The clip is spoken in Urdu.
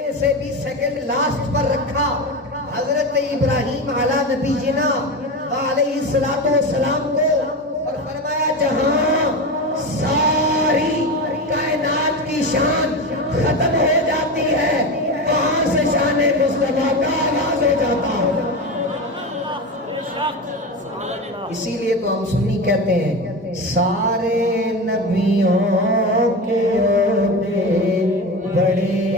میں سے بھی سیکنڈ لاسٹ پر رکھا حضرت ابراہیم علیہ نبینا علیہ السلام کو، اور فرمایا جہاں ساری کائنات کی شان ختم ہو جاتی ہے وہاں سے شان مصطفیٰ کا آغاز ہو جاتا ہے۔ اسی لیے تو ہم سنی کہتے ہیں سارے نبیوں کے ہوتے بڑے